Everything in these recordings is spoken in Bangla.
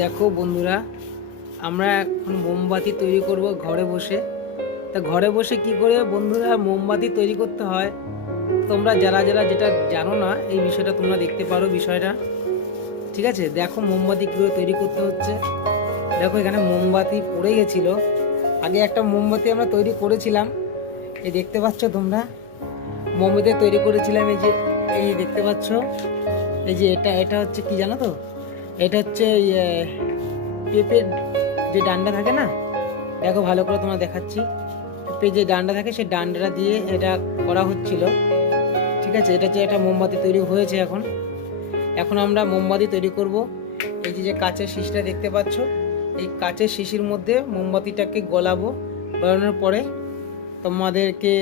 দেখো বন্ধুরা, আমরা এখন মোমবাতি তৈরি করব ঘরে বসে। তা ঘরে বসে কি করে বন্ধুরা মোমবাতি তৈরি করতে হয়, তোমরা যারা যারা যেটা জানো না এই বিষয়টা তোমরা দেখতে পারো বিষয়টা। ঠিক আছে, দেখো মোমবাতি কী করে তৈরি করতে হচ্ছে। দেখো এখানে মোমবাতি পড়ে গেছিলো, আগে একটা মোমবাতি আমরা তৈরি করেছিলাম, এই দেখতে পাচ্ছ তোমরা মোমবাতি তৈরি করেছিলাম। এই দেখতে পাচ্ছ, এই যে এটা এটা হচ্ছে কি জানো তো, এটা হচ্ছে পেঁপের যে ডান্ডা থাকে না, দেখো ভালো করে তোমার দেখাচ্ছি। পেঁপে যে ডান্ডা থাকে সেই ডান্ডাটা দিয়ে এটা করা হচ্ছিল। ঠিক আছে, এটা যে একটা মোমবাতি তৈরি হয়েছে। এখন আমরা মোমবাতি তৈরি করব। এই যে কাচের শিশিটা দেখতে পাচ্ছ, এই কাচের শিশির মধ্যে মোমবাতিটাকে গলাবো। গলানোর পরে তোমাদেরকে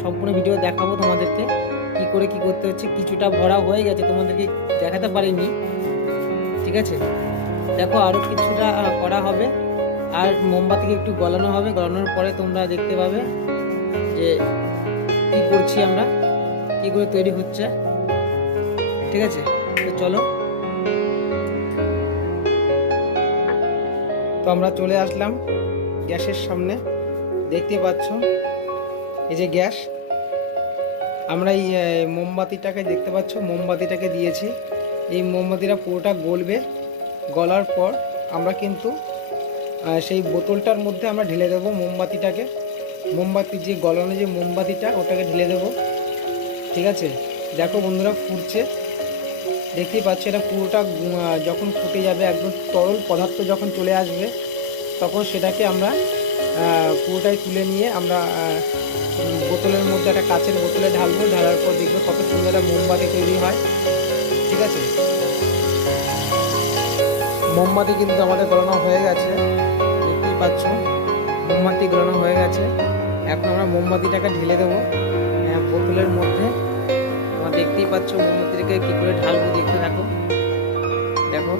সম্পূর্ণ ভিডিও দেখাবো তোমাদেরকে কি করে কি করতে হচ্ছে। কিছুটা ভরা হয়ে গেছে, তোমাদেরকে দেখাতে পারিনি। ঠিক আছে, দেখো আরও কিছুটা করা হবে, আর মোমবাতিকে একটু গলানো হবে। গলানোর পরে তোমরা দেখতে পাবে যে কি করছি আমরা, কি করে তৈরি হচ্ছে। ঠিক আছে, তো চলো। তো আমরা চলে আসলাম গ্যাসের সামনে, দেখতে পাচ্ছ এই যে গ্যাস। আমরা এই মোমবাতিটাকে দেখতে পাচ্ছ, মোমবাতিটাকে দিয়েছি। এই মোমবাতিটা পুরোটা গলবে। গলার পর আমরা কিন্তু সেই বোতলটার মধ্যে আমরা ঢেলে দেবো মোমবাতিটাকে। মোমবাতি যে গলানো যে মোমবাতিটা ওটাকে ঢেলে দেবো। ঠিক আছে, দেখো বন্ধুরা ফুটছে, দেখতেই পাচ্ছ। এটা পুরোটা যখন ফুটে যাবে, একদম তরল পদার্থ যখন চলে আসবে, তখন সেটাকে আমরা পুরোটাই তুলে নিয়ে আমরা বোতলের মধ্যে, একটা কাচের বোতলে ঢালবো। ঢালার পর দেখবো কত সুন্দর একটা মোমবাতি তৈরি হয়। ঠিক আছে, মোমবাতি কিন্তু আমাদের গলানো হয়ে গেছে, দেখতেই পাচ্ছ মোমবাতি গলানো হয়ে গেছে। এখন আমরা মোমবাতিটাকে ঢেলে দেবো বোতলের মধ্যে। তোমরা দেখতেই পাচ্ছ মোমবাতিটাকে কী করে ঢালবো, দেখতে থাকো। দেখো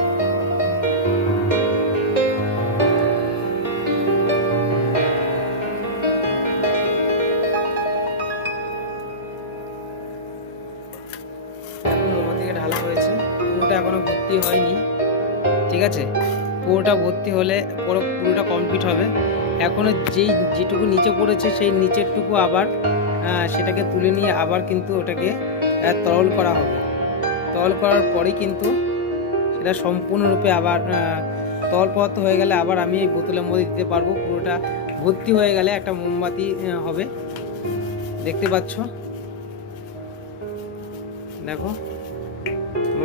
মোমবাতিকে ঢালা হয়েছে, পুরোটা এখনো ভর্তি হয়নি। ঠিক আছে, পুরোটা ভর্তি হলে পুরোটা কমপ্লিট হবে। এখনও যেটুকু নিচে পড়েছে সেই নিচেরটুকু আবার সেটাকে তুলে নিয়ে আবার কিন্তু ওটাকে তরল করা হবে। তরল করার পরেই কিন্তু সেটা সম্পূর্ণরূপে আবার তরল পদার্থ হয়ে গেলে আবার আমি এই বোতলের মধ্যে দিতে পারবো। পুরোটা ভর্তি হয়ে গেলে একটা মোমবাতি হবে, দেখতে পাচ্ছ। দেখো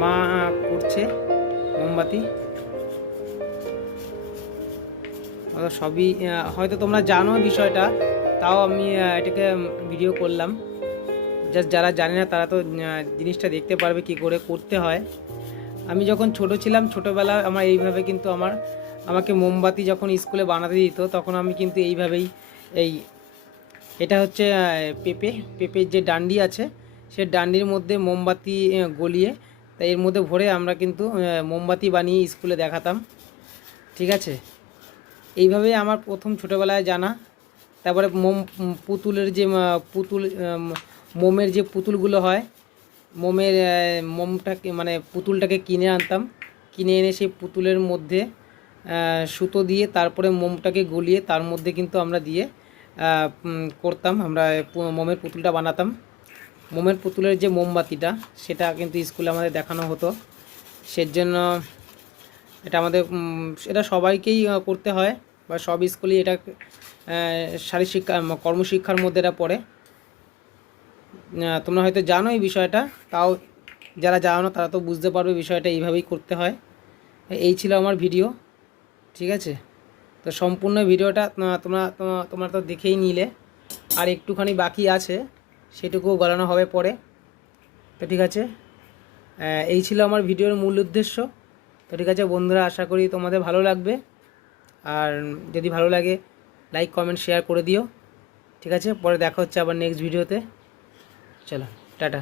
মা করছে মোমবাতি। সবই হয়তো তোমরা জানো বিষয়টা, তাও আমি এটাকে ভিডিও করলাম। জাস্ট যারা জানে না তারা তো জিনিসটা দেখতে পারবে কি করে করতে হয়। আমি যখন ছোট ছিলাম, ছোটোবেলায় আমার এইভাবে কিন্তু আমাকে মোমবাতি যখন স্কুলে বানাতে দিত, তখন আমি কিন্তু এইভাবেই এটা হচ্ছে পেঁপের যে ডান্ডি আছে, সে ডান্ডির মধ্যে মোমবাতি গলিয়ে তাই এর মধ্যে ভরে আমরা কিন্তু মোমবাতি বানিয়ে স্কুলে দেখাতাম। ঠিক আছে, এইভাবেই আমার প্রথম ছোটোবেলায় জানা। তারপরে পুতুলের যে মোমের যে পুতুলগুলো হয়, মোমটাকে মানে পুতুলটাকে কিনে আনতাম। কিনে এনে সেই পুতুলের মধ্যে সুতো দিয়ে তারপরে মোমটাকে গলিয়ে তার মধ্যে কিন্তু আমরা দিয়ে করতাম, আমরা মোমের পুতুলটা বানাতাম। মোমের পুতুলের যে মোমবাতিটা সেটা কিন্তু স্কুলে আমাদের দেখানো হতো। সেজন্য এটা আমাদের এটা সবাইকেই করতে হয়, বা সব স্কুলেই এটা শারীরশিক্ষা কর্মশিক্ষার মধ্যে এটা পড়ে। তোমরা হয়তো জানো এই বিষয়টা, তাও যারা জানো তারা তো বুঝতে পারবে বিষয়টা এইভাবেই করতে হয়। এই ছিল আমার ভিডিও। ঠিক আছে, তো সম্পূর্ণ ভিডিওটা তোমরা তো দেখেই নিলে, আর একটুখানি বাকি আছে, সেটুকুও গলানো হবে পরে। তো ঠিক আছে, এই ছিল আমার ভিডিওর মূল উদ্দেশ্য। তো ঠিক আছে বন্ধুরা, আশা করি তোমাদের ভালো লাগবে, আর যদি ভালো লাগে লাইক কমেন্ট শেয়ার করে দিও। ঠিক আছে, পরে দেখা হচ্ছে আবার নেক্সট ভিডিওতে। চলো, টাটা।